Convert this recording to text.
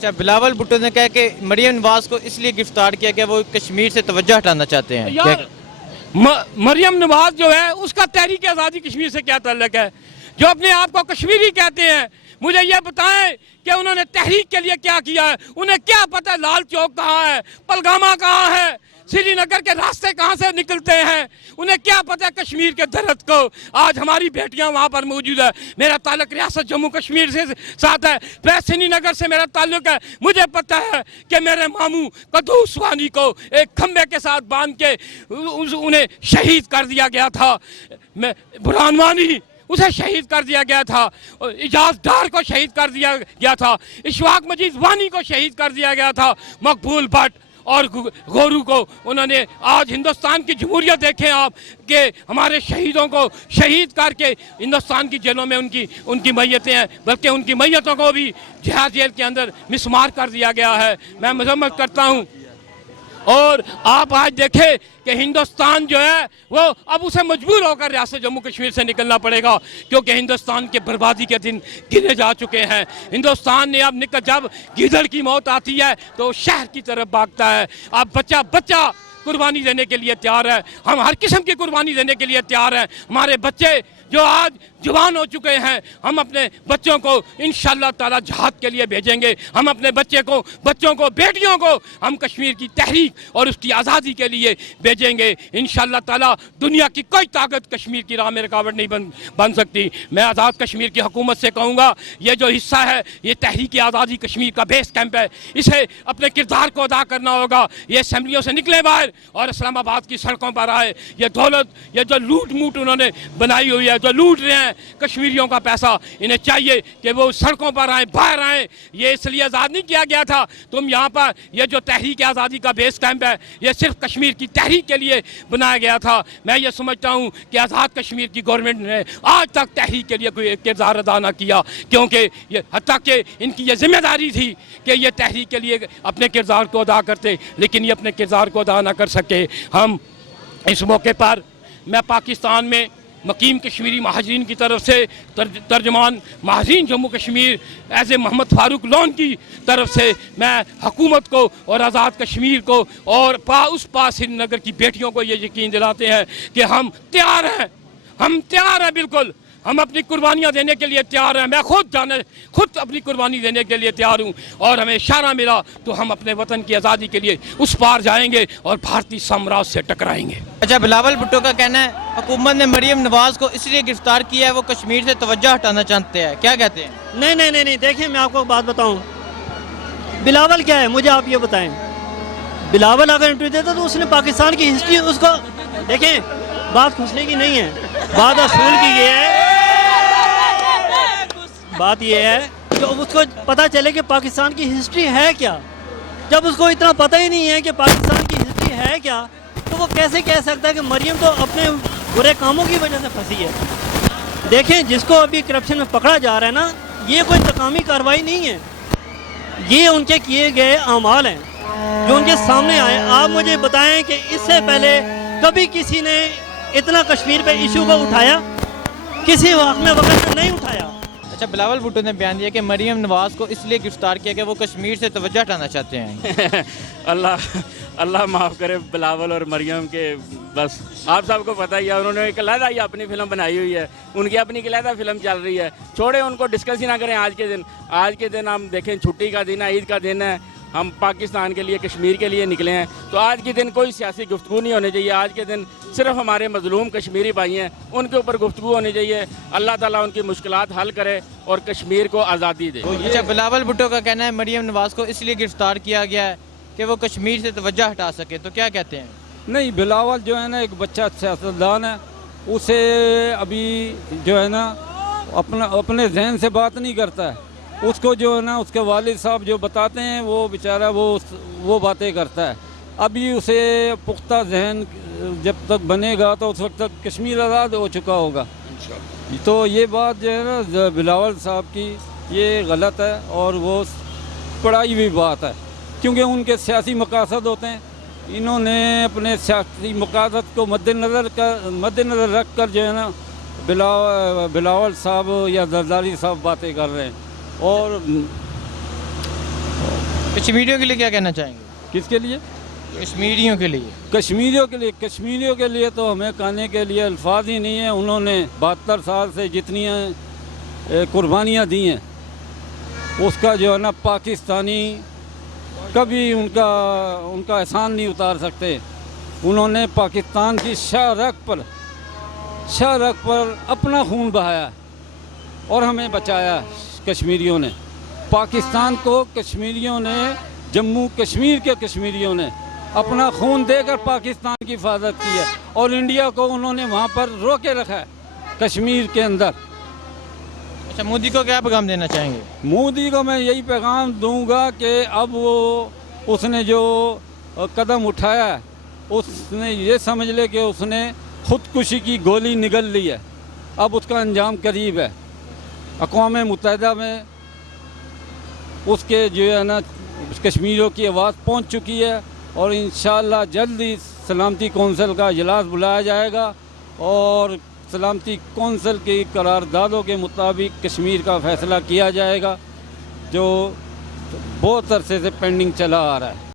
اچھا، بلاول بھٹو نے کہا کہ مریم نواز کو اس لیے گرفتار کیا کہ وہ کشمیر سے توجہ ہٹانا چاہتے ہیں. یار مریم نواز جو ہے اس کا تحریک آزادی کشمیر سے کیا تعلق ہے؟ جو اپنے آپ کو کشمیری کہتے ہیں مجھے یہ بتائیں کہ انہوں نے تحریک کے لیے کیا کیا ہے؟ انہیں کیا پتہ لال چوک کہاں ہے، پلگامہ کہاں ہے، سری نگر کے راستے کہاں سے نکلتے ہیں؟ انہیں کیا پتہ ہے کشمیر کے درد کو؟ آج ہماری بیٹیاں وہاں پر موجود ہے. میرا تعلق ریاست جموں کشمیر سے ساتھ ہے، سری نگر سے میرا تعلق ہے. مجھے پتہ ہے کہ میرے ماموں قدوس وانی کو ایک کھمبے کے ساتھ باندھ کے انہیں شہید کر دیا گیا تھا. برہان وانی اسے شہید کر دیا گیا تھا، اجاز ڈار کو شہید کر دیا گیا تھا، اشفاق مجید وانی کو شہید کر دیا گیا تھا، مقبول بٹ اور غورو کو. انہوں نے آج ہندوستان کی جمہوریت دیکھیں آپ کہ ہمارے شہیدوں کو شہید کر کے ہندوستان کی جیلوں میں ان کی میتیں ہیں، بلکہ ان کی میتوں کو بھی جہاد جیل کے اندر مسمار کر دیا گیا ہے. میں مذمت کرتا ہوں. اور آپ آج دیکھیں کہ ہندوستان جو ہے وہ اب اسے مجبور ہو کر ریاست جموں کشمیر سے نکلنا پڑے گا، کیونکہ ہندوستان کے بربادی کے دن گنے جا چکے ہیں. ہندوستان نے اب جب گیدڑ کی موت آتی ہے تو شہر کی طرف بھاگتا ہے. اب بچہ قربانی دینے کے لیے تیار ہے. ہم ہر قسم کی قربانی دینے کے لیے تیار ہیں. ہمارے بچے جو آج جوان ہو چکے ہیں، ہم اپنے بچوں کو انشاءاللہ تعالی جہاد کے لیے بھیجیں گے. ہم اپنے بچوں کو بیٹیوں کو ہم کشمیر کی تحریک اور اس کی آزادی کے لیے بھیجیں گے انشاءاللہ تعالی. دنیا کی کوئی طاقت کشمیر کی راہ میں رکاوٹ نہیں بن سکتی. میں آزاد کشمیر کی حکومت سے کہوں گا یہ جو حصہ ہے یہ تحریک آزادی کشمیر کا بیس کیمپ ہے، اسے اپنے کردار کو ادا کرنا ہوگا. یہ اسمبلیوں سے نکلے باہر اور اسلام آباد کی سڑکوں پر آئے. یہ دولت، یہ جو لوٹ موٹ انہوں نے بنائی ہوئی ہے، جو لوٹ رہے ہیں کشمیریوں کا پیسہ، انہیں چاہیے کہ وہ سڑکوں پر آئیں، باہر آئیں. یہ اس لیے آزاد نہیں کیا گیا تھا. تم یہاں پر یہ جو تحریک آزادی کا بیس کیمپ ہے یہ صرف کشمیر کی تحریک کے لیے بنایا گیا تھا. میں یہ سمجھتا ہوں کہ آزاد کشمیر کی گورنمنٹ نے آج تک تحریک کے لیے کوئی کردار ادا نہ کیا، کیونکہ حتیٰ کہ ان کی یہ ذمہ داری تھی کہ یہ تحریک کے لیے اپنے کردار کو ادا کرتے، لیکن یہ اپنے کردار کو ادا نہ کر سکے. ہم اس موقع پر میں پاکستان میں مقیم کشمیری مہاجرین کی طرف سے ترجمان مہاجرین Jammu Kashmir as a Muhammad Farooq loan کی طرف سے میں حکومت کو اور آزاد کشمیر کو اور اس سری نگر کی بیٹیوں کو یہ یقین دلاتے ہیں کہ ہم تیار ہیں بالکل. ہم اپنی قربانیاں دینے کے لیے تیار ہیں. میں خود اپنی قربانی دینے کے لیے تیار ہوں، اور ہمیں اشارہ ملا تو ہم اپنے وطن کی آزادی کے لیے اس پار جائیں گے اور بھارتی سامراج سے ٹکرائیں گے. اچھا، بلاول بھٹو کا کہنا ہے حکومت نے مریم نواز کو اس لیے گرفتار کیا ہے وہ کشمیر سے توجہ ہٹانا چاہتے ہیں. کیا کہتے ہیں؟ نہیں، دیکھیں میں آپ کو بات بتاؤں. بلاول کیا ہے مجھے آپ یہ بتائیں. بلاول اگر انٹرویو دیتا تو اس نے پاکستان کی ہسٹری اس کو دیکھیں. بات کھنسنے کی نہیں ہے، بات اصول کی یہ ہے. بات یہ ہے کہ اس کو پتہ چلے کہ پاکستان کی ہسٹری ہے کیا. جب اس کو اتنا پتہ ہی نہیں ہے کہ پاکستان کی ہسٹری ہے کیا تو وہ کیسے کہہ سکتا ہے کہ مریم تو اپنے برے کاموں کی وجہ سے پھنسی ہے. دیکھیں جس کو ابھی کرپشن میں پکڑا جا رہا ہے نا، یہ کوئی انتقامی کارروائی نہیں ہے، یہ ان کے کیے گئے اعمال ہیں جو ان کے سامنے آئے. آپ مجھے بتائیں کہ اس سے پہلے کبھی کسی نے اتنا کشمیر پہ ایشو کو اٹھایا؟ کسی وقت میں وقت نہیں اٹھایا. اچھا، بلاول بھٹو نے بیان دیا کہ مریم نواز کو اس لیے گرفتار کیا کہ وہ کشمیر سے توجہ ہٹانا چاہتے ہیں. اللہ معاف کرے بلاول اور مریم کے. بس آپ سب کو پتہ ہی ہے انہوں نے ایک علیحدہ ہی اپنی فلم بنائی ہوئی ہے، ان کی اپنی علیحدہ فلم چل رہی ہے. چھوڑیں ان کو، ڈسکس ہی نہ کریں. آج کے دن ہم دیکھیں چھٹی کا دن ہے، عید کا دن ہے. ہم پاکستان کے لیے، کشمیر کے لیے نکلے ہیں، تو آج کے دن کوئی سیاسی گفتگو نہیں ہونی چاہیے. آج کے دن صرف ہمارے مظلوم کشمیری بھائی ہیں ان کے اوپر گفتگو ہونی چاہیے. اللہ تعالیٰ ان کی مشکلات حل کرے اور کشمیر کو آزادی دے. اچھا، بلاول بھٹو کا کہنا ہے مریم نواز کو اس لیے گرفتار کیا گیا ہے کہ وہ کشمیر سے توجہ ہٹا سکے. تو کیا کہتے ہیں؟ نہیں، بلاول جو ہے نا ایک بچہ سیاستدان ہے. اسے ابھی جو ہے نا اپنے ذہن سے بات نہیں کرتا ہے. اس کو جو ہے نا اس کے والد صاحب جو بتاتے ہیں وہ بیچارہ وہ باتیں کرتا ہے. ابھی اسے پختہ ذہن جب تک بنے گا تو اس وقت تک کشمیر آزاد ہو چکا ہوگا. تو یہ بات جو ہے نا بلاول صاحب کی یہ غلط ہے اور وہ پڑھائی ہوئی بات ہے، کیونکہ ان کے سیاسی مقاصد ہوتے ہیں. انہوں نے اپنے سیاسی مقاصد کو مد نظر رکھ کر جو ہے نا بلاول صاحب یا زرداری صاحب باتیں کر رہے ہیں. کشمیریوں کے لیے کیا کہنا چاہیں گے؟ کس کے لیے؟ کشمیریوں کے لیے کشمیریوں کے لیے تو ہمیں کہنے کے لیے الفاظ ہی نہیں ہیں. انہوں نے 72 سال سے جتنی قربانیاں دی ہیں اس کا جو ہے نا پاکستانی کبھی ان کا احسان نہیں اتار سکتے. انہوں نے پاکستان کی شاہ رگ پر اپنا خون بہایا اور ہمیں بچایا. کشمیریوں نے پاکستان کو، کشمیریوں نے، جموں کشمیر کے کشمیریوں نے اپنا خون دے کر پاکستان کی حفاظت کی ہے اور انڈیا کو انہوں نے وہاں پر روکے رکھا ہے کشمیر کے اندر. اچھا، مودی کو کیا پیغام دینا چاہیں گے؟ مودی کو میں یہی پیغام دوں گا کہ اب اس نے جو قدم اٹھایا ہے اس نے یہ سمجھ لے کہ اس نے خودکشی کی گولی نگل لی ہے. اب اس کا انجام قریب ہے. اقوام متحدہ میں اس کے جو ہے نا کشمیریوں کی آواز پہنچ چکی ہے اور انشاءاللہ جلد ہی سلامتی کونسل کا اجلاس بلایا جائے گا اور سلامتی کونسل کی قراردادوں کے مطابق کشمیر کا فیصلہ کیا جائے گا جو بہت عرصے سے پینڈنگ چلا آ رہا ہے.